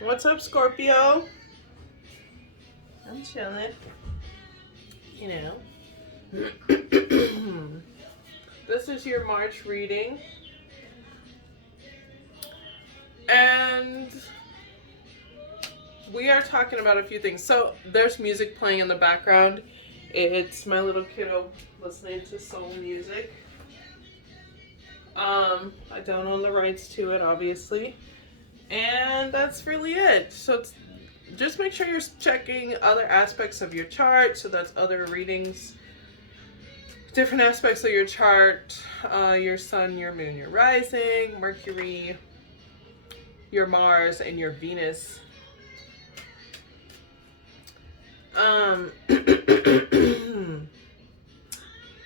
What's up, Scorpio? I'm chilling. You know. This is your March reading. And we are talking about a few things. So there's music playing in the background. It's my little kiddo listening to soul music. I don't own the rights to it, obviously. And that's really it. So just make sure you're checking other aspects of your chart. So that's other readings, different aspects of your chart, your sun, your moon, your rising, Mercury, your Mars, and your Venus.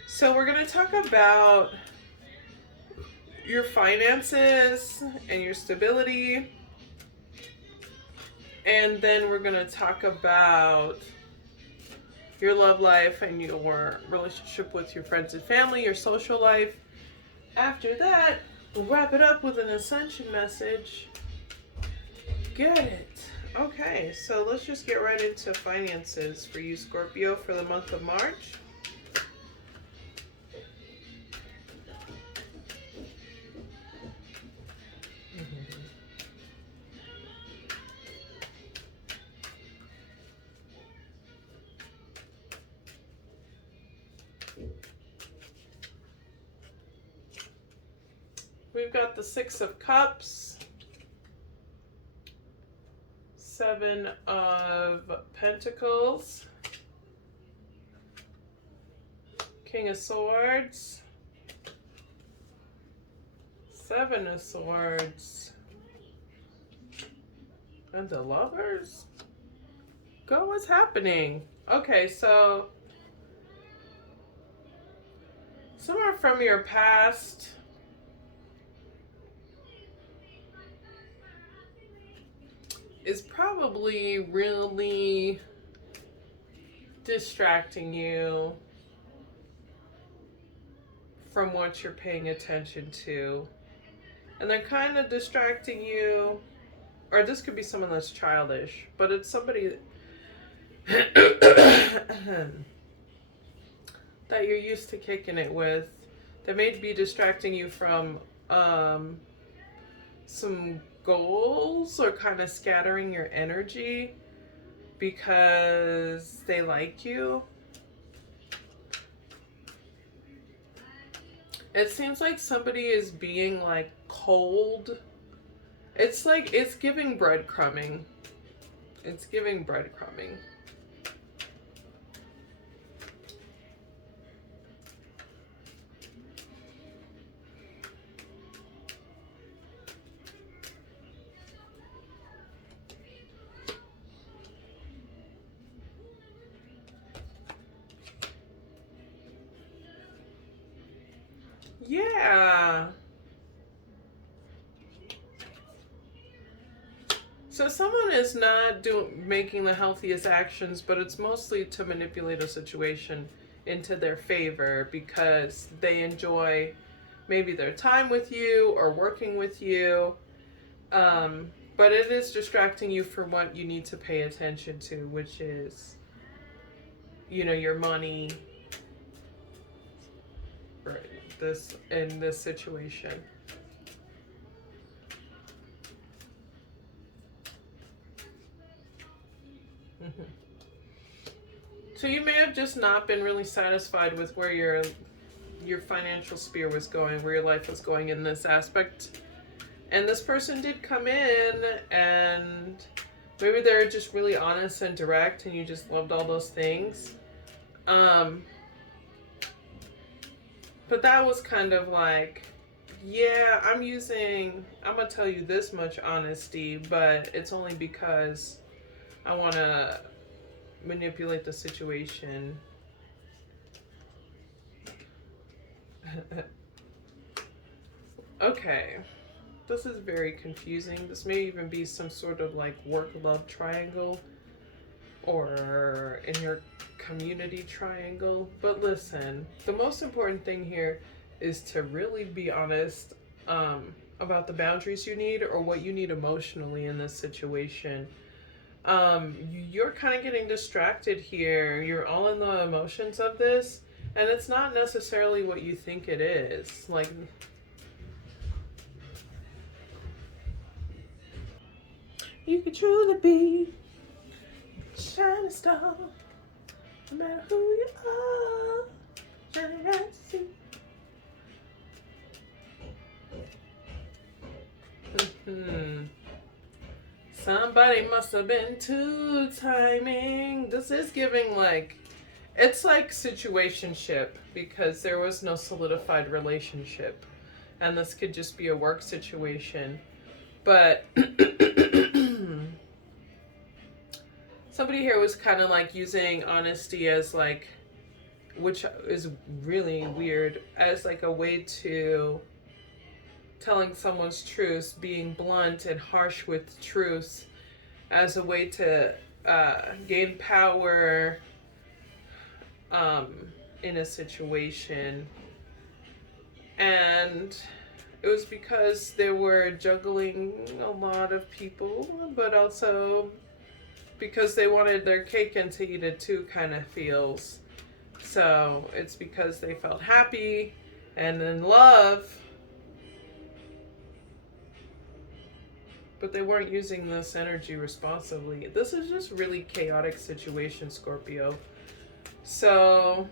So we're going to talk about your finances and your stability. And then we're going to talk about your love life and your relationship with your friends and family, your social life. After that, we'll wrap it up with an ascension message. Get it. Okay, so let's just get right into finances for you, Scorpio, for the month of March. We've got the Six of Cups, Seven of Pentacles, King of Swords, Seven of Swords, and the Lovers. Go, what's happening? Okay, so somewhere from your past, is probably really distracting you from what you're paying attention to. And they're kind of distracting you, or this could be someone that's childish, but it's somebody that you're used to kicking it with, that may be distracting you from some goals, or kind of scattering your energy because they like you. It seems like somebody is being like cold. It's like it's giving breadcrumbing. It's giving breadcrumbing. Yeah. So someone is not making the healthiest actions, but it's mostly to manipulate a situation into their favor because they enjoy maybe their time with you or working with you. But it is distracting you from what you need to pay attention to, which is, your money, right, in this situation. Mm-hmm. So you may have just not been really satisfied with where your financial sphere was going, where your life was going in this aspect. And this person did come in, and maybe they're just really honest and direct, and you just loved all those things. But that was kind of like, yeah, I'm gonna tell you this much honesty, but it's only because I want to manipulate the situation. Okay. This is very confusing. This may even be some sort of like work-love triangle, or in your community triangle. But listen, the most important thing here is to really be honest about the boundaries you need or what you need emotionally in this situation. You're kind of getting distracted here. You're all in the emotions of this, and it's not necessarily what you think it is. Like, you could truly be a shining star, no matter who you are, shining right to see. Somebody must have been too timing. This is giving like, it's like situationship because there was no solidified relationship. And this could just be a work situation. But somebody here was kind of like using honesty as like, which is really weird, as like a way to telling someone's truth, being blunt and harsh with truth as a way to gain power in a situation. And it was because they were juggling a lot of people, but also because they wanted their cake and to eat it too, kind of feels. So it's because they felt happy and in love, but they weren't using this energy responsibly. This is just really chaotic situation, Scorpio. So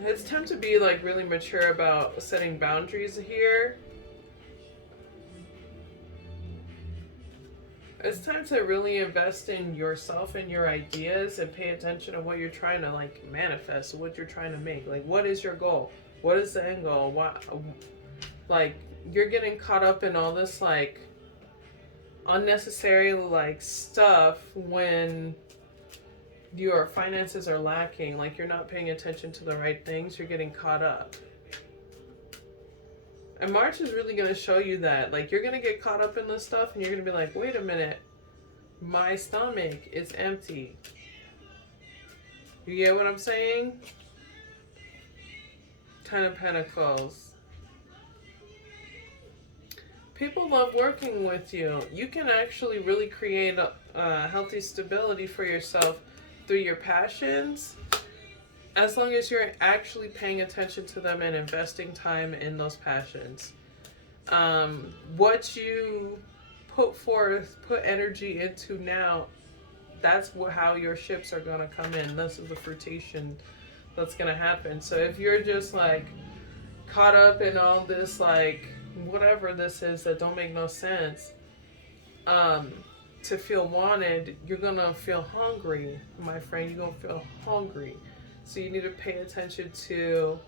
it's time to be like really mature about setting boundaries here. It's time to really invest in yourself and your ideas and pay attention to what you're trying to like manifest, what you're trying to make. Like, what is your goal? What is the end goal? What, like, you're getting caught up in all this like unnecessary like stuff when your finances are lacking. Like, you're not paying attention to the right things. You're getting caught up. And March is really going to show you that. Like, you're going to get caught up in this stuff and you're going to be like, wait a minute, my stomach is empty. You get what I'm saying? Ten of Pentacles. People love working with you. You can actually really create a healthy stability for yourself through your passions, as long as you're actually paying attention to them and investing time in those passions. What you put energy into now, that's how your ships are going to come in. This is the fruition that's going to happen. So if you're just like caught up in all this, like whatever this is that don't make no sense, to feel wanted, you're going to feel hungry, my friend. You're going to feel hungry. So you need to pay attention to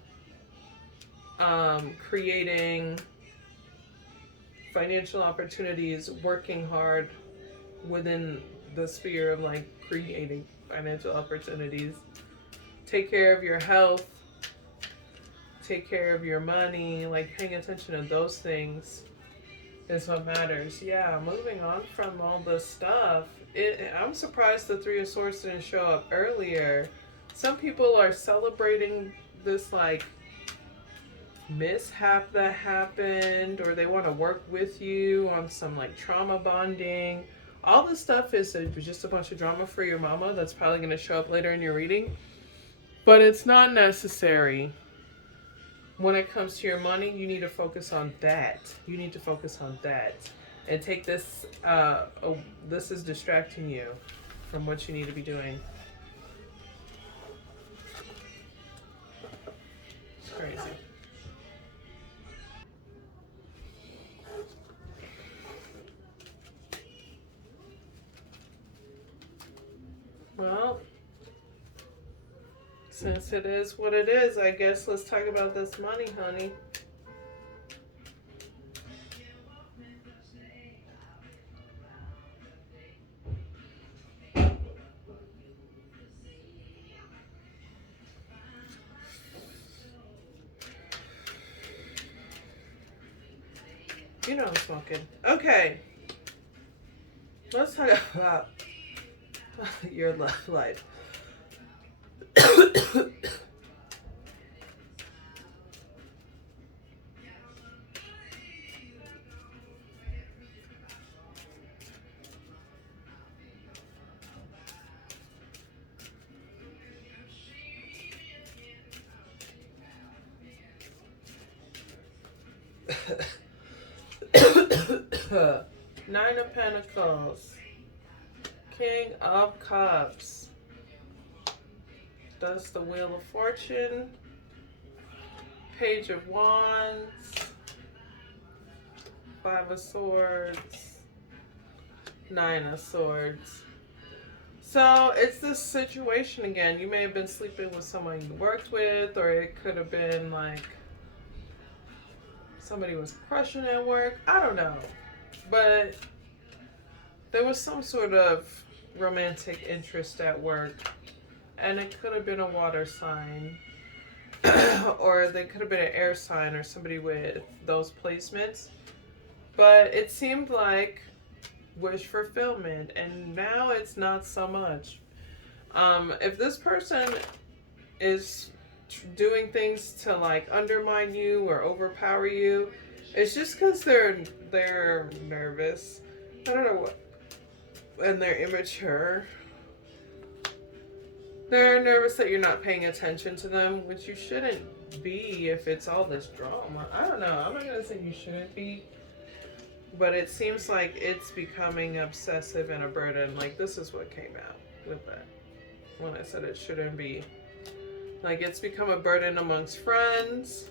creating financial opportunities, working hard within the sphere of like creating financial opportunities. Take care of your health. Take care of your money. Like, paying attention to those things is what matters. Yeah, moving on from all this stuff. I'm surprised the Three of Swords didn't show up earlier. Some people are celebrating this like mishap that happened, or they want to work with you on some like trauma bonding. All this stuff is just a bunch of drama for your mama that's probably going to show up later in your reading. But it's not necessary. When it comes to your money, you need to focus on that. You need to focus on that. And take this, this is distracting you from what you need to be doing. It's crazy. Well, since it is what it is, I guess let's talk about this money, honey. You know I'm smoking. Okay. Let's talk about your love life. Nine of Pentacles. King of Cups. That's the Wheel of Fortune. Page of Wands. Five of Swords. Nine of Swords. So it's this situation again. You may have been sleeping with someone you worked with, or it could have been like somebody was crushing at work. I don't know. But there was some sort of romantic interest at work. And it could have been a water sign. Or they could have been an air sign or somebody with those placements. But it seemed like wish fulfillment, and now it's not so much. If this person is doing things to like undermine you or overpower you, it's just because they're nervous. I don't know what, and they're immature. They're nervous that you're not paying attention to them, which you shouldn't be if it's all this drama. I don't know. I'm not gonna say you shouldn't be. But it seems like it's becoming obsessive and a burden. Like, this is what came out with that. When I said it shouldn't be. Like, it's become a burden amongst friends.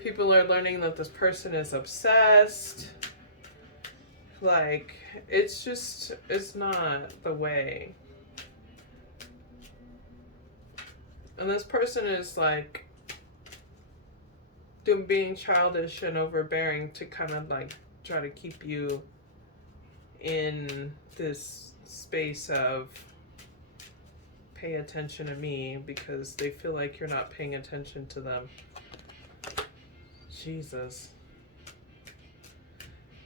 People are learning that this person is obsessed. Like, it's just, it's not the way. And this person is like, being childish and overbearing to kind of like, try to keep you in this space of pay attention to me, because they feel like you're not paying attention to them. Jesus.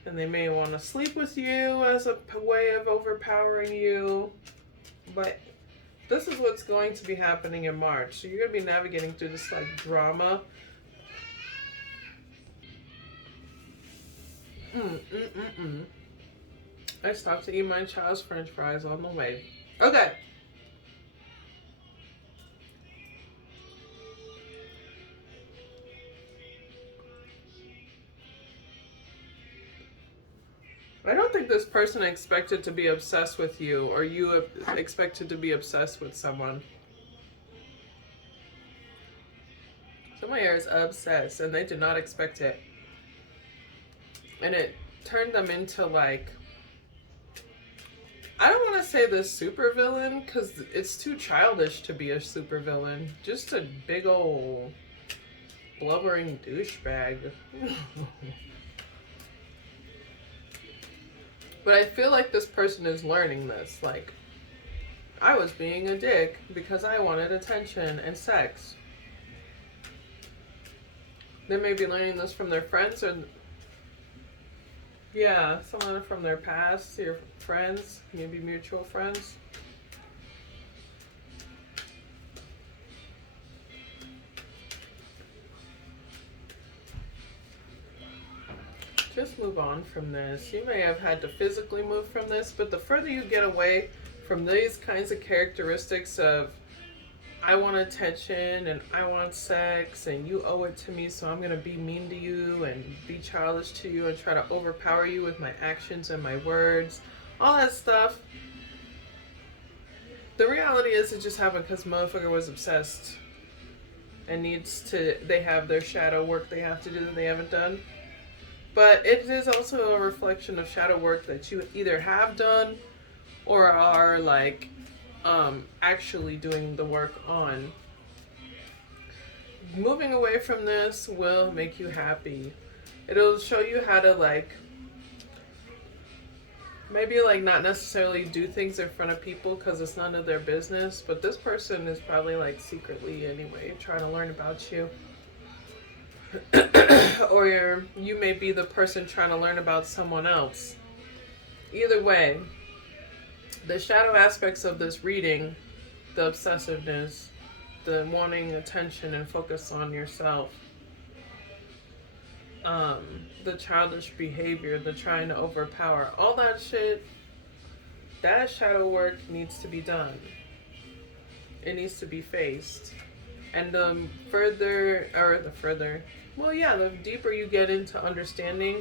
And they may want to sleep with you as a way of overpowering you. But this is what's going to be happening in March. So you're going to be navigating through this like drama. I stopped to eat my child's french fries on the way. Okay. I don't think this person expected to be obsessed with you, or you expected to be obsessed with someone. Someone here is obsessed and they did not expect it. And it turned them into like, I don't want to say this super villain because it's too childish to be a super villain. Just a big old blubbering douchebag. But I feel like this person is learning this. Like, I was being a dick because I wanted attention and sex. They may be learning this from their friends, or yeah, someone from their past, your friends, maybe mutual friends. Just move on from this. You may have had to physically move from this, but the further you get away from these kinds of characteristics of I want attention and I want sex and you owe it to me, so I'm going to be mean to you and be childish to you and try to overpower you with my actions and my words, all that stuff. The reality is it just happened because motherfucker was obsessed and they have their shadow work they have to do that they haven't done. But it is also a reflection of shadow work that you either have done or are like actually doing the work on. Moving away from this will make you happy. It'll show you how to like maybe like not necessarily do things in front of people because it's none of their business, but this person is probably like secretly anyway trying to learn about you. Or you may be the person trying to learn about someone else. Either way, the shadow aspects of this reading, the obsessiveness, the wanting attention and focus on yourself, the childish behavior, the trying to overpower, all that shit, that shadow work needs to be done. It needs to be faced. And the Well, yeah, the deeper you get into understanding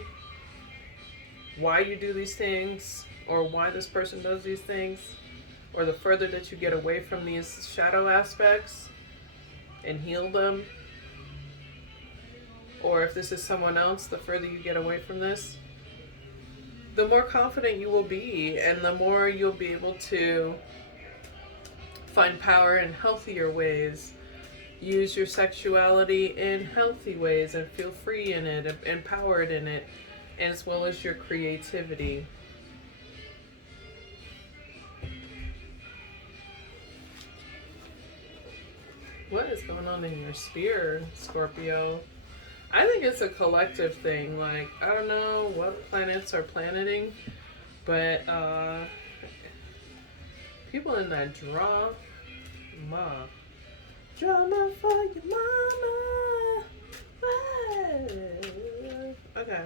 why you do these things or why this person does these things, or the further that you get away from these shadow aspects and heal them, or if this is someone else, the further you get away from this, the more confident you will be, and the more you'll be able to find power in healthier ways, use your sexuality in healthy ways, and feel free in it, empowered in it, as well as your creativity. What is going on in your sphere, Scorpio? I think it's a collective thing. Like, I don't know what planets are planeting, but people in that drama for your mama. Okay.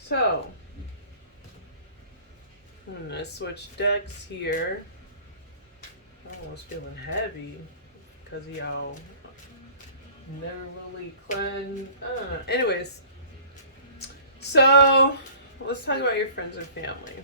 So, I'm gonna switch decks here. I almost feeling heavy because y'all never really cleanse. Anyways, so let's talk about your friends and family.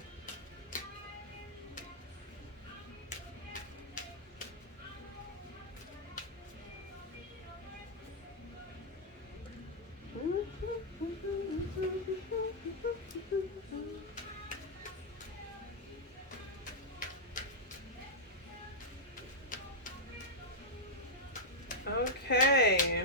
Okay.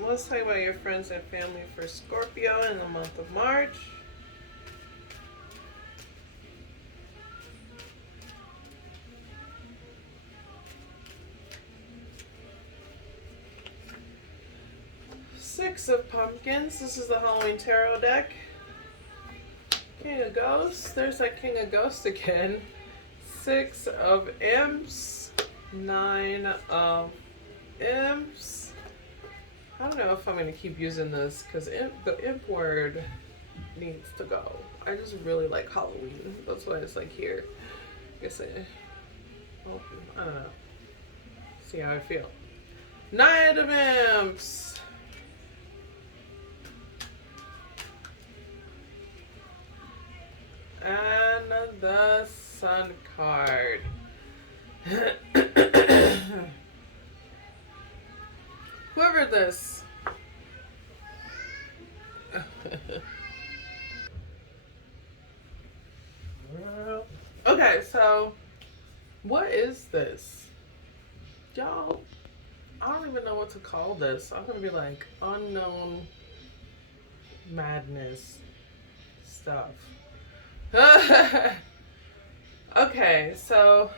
Let's talk about your friends and family for Scorpio in the month of March. Six of Pumpkins. This is the Halloween Tarot deck. King of Ghosts. There's that King of Ghosts again. Six of Imps. Nine of Imps. I don't know if I'm going to keep using this because the imp word needs to go. I just really like Halloween. That's why it's like here. I guess I don't know. See how I feel. Nine of Imps. And the Sun card. Whoever this. Okay, so what is this? Y'all, I don't even know what to call this. I'm gonna be like unknown madness stuff. Okay, so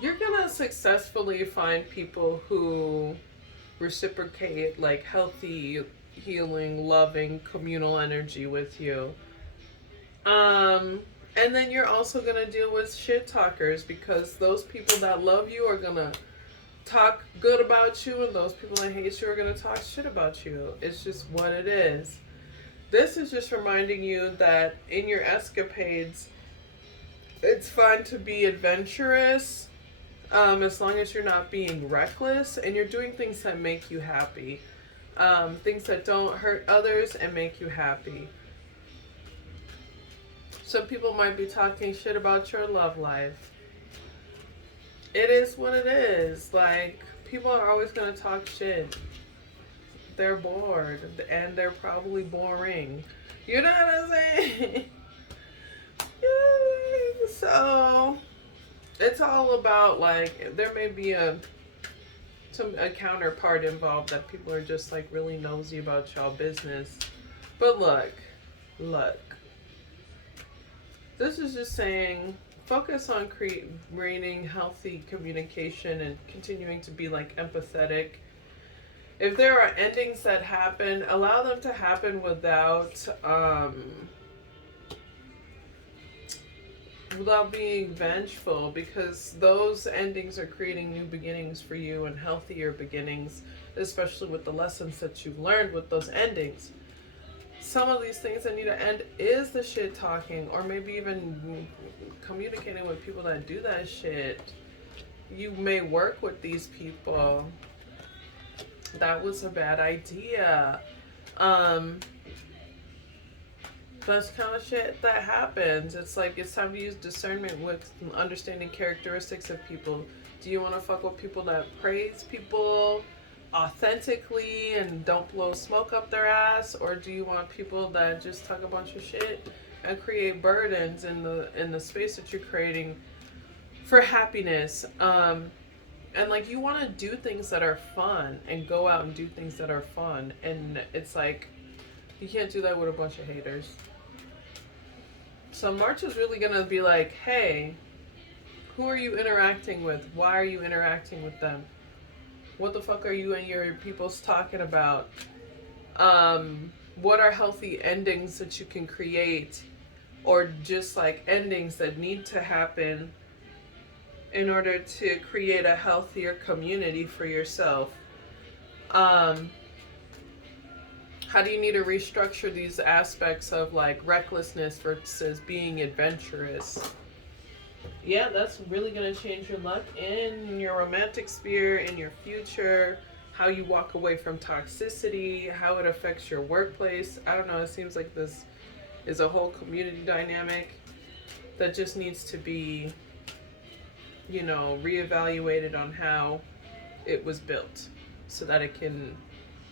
you're gonna successfully find people who reciprocate like healthy, healing, loving, communal energy with you. And then you're also gonna deal with shit talkers, because those people that love you are gonna talk good about you, and those people that hate you are gonna talk shit about you. It's just what it is. This is just reminding you that in your escapades, it's fine to be adventurous, as long as you're not being reckless and you're doing things that make you happy. Things that don't hurt others and make you happy. Some people might be talking shit about your love life. It is what it is. Like, people are always going to talk shit. They're bored and they're probably boring. You know what I'm saying? So it's all about, like, there may be a counterpart involved that people are just like really nosy about y'all business. But look, this is just saying focus on creating healthy communication and continuing to be like empathetic. If there are endings that happen, allow them to happen without being vengeful, because those endings are creating new beginnings for you and healthier beginnings especially with the lessons that you've learned with those endings. Some of these things that need to end is the shit talking, or maybe even communicating with people that do that shit. You may work with these people. That was a bad idea. That's kind of shit that happens. It's like it's time to use discernment with understanding characteristics of people. Do you want to fuck with people that praise people authentically and don't blow smoke up their ass, or do you want people that just talk a bunch of shit and create burdens in the space that you're creating for happiness? And like you want to do things that are fun and go out and do things that are fun, and it's like you can't do that with a bunch of haters. So March is really gonna be like, hey, who are you interacting with? Why are you interacting with them? What the fuck are you and your peoples talking about? What are healthy endings that you can create, or just like endings that need to happen in order to create a healthier community for yourself? How do you need to restructure these aspects of like recklessness versus being adventurous? Yeah, that's really going to change your luck in your romantic sphere, in your future, how you walk away from toxicity, how it affects your workplace. I don't know, it seems like this is a whole community dynamic that just needs to be, you know, reevaluated on how it was built so that it can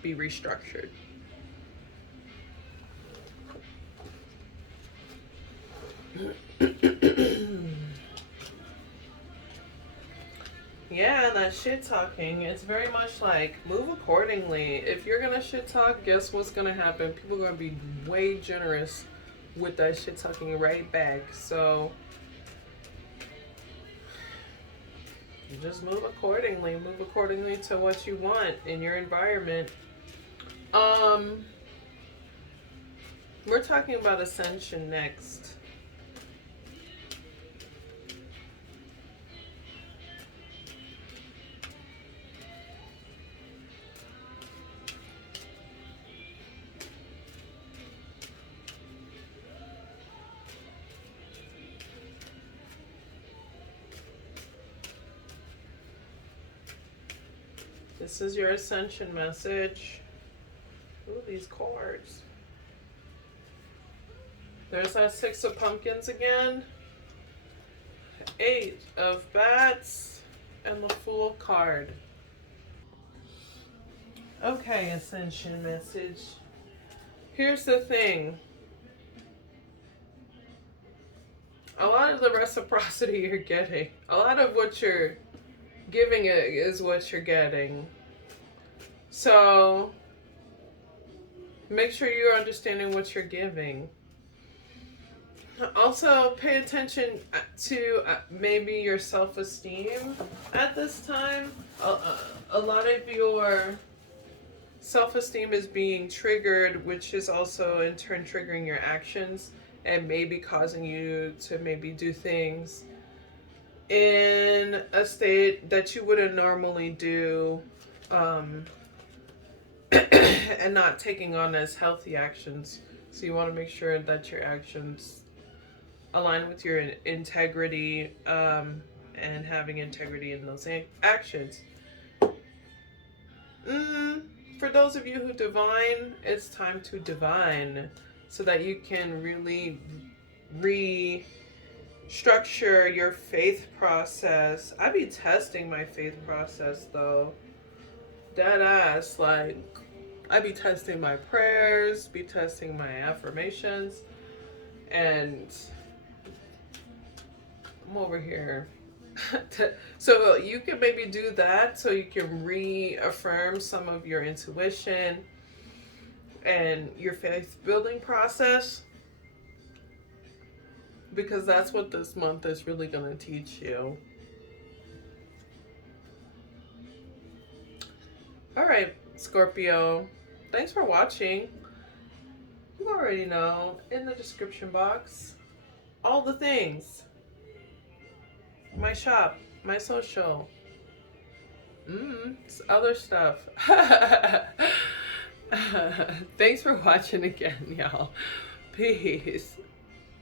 be restructured. Yeah, that shit talking, it's very much like move accordingly. If you're gonna shit talk, guess what's gonna happen? People are gonna be way generous with that shit talking right back. So just move accordingly. Move accordingly to what you want in your environment. We're talking about ascension next. This is your ascension message. Ooh, these cards. There's that Six of Pumpkins again. Eight of Bats. And the Fool card. Okay, ascension message. Here's the thing. A lot of the reciprocity you're getting, a lot of what you're giving is what you're getting. So make sure you're understanding what you're giving. Also, pay attention to maybe your self-esteem at this time. A lot of your self-esteem is being triggered, which is also in turn triggering your actions and maybe causing you to maybe do things in a state that you wouldn't normally do, and not taking on as healthy actions. So you want to make sure that your actions align with your integrity, and having integrity in those actions. For those of you who divine, it's time to divine so that you can really restructure your faith process. I be testing my faith process though. Dead ass, like I be testing my prayers, be testing my affirmations, and I'm over here. So you can maybe do that so you can reaffirm some of your intuition and your faith building process, because that's what this month is really going to teach you. All right, Scorpio, thanks for watching. You already know, in the description box, all the things. My shop, my social, It's other stuff. Thanks for watching again, y'all. Peace.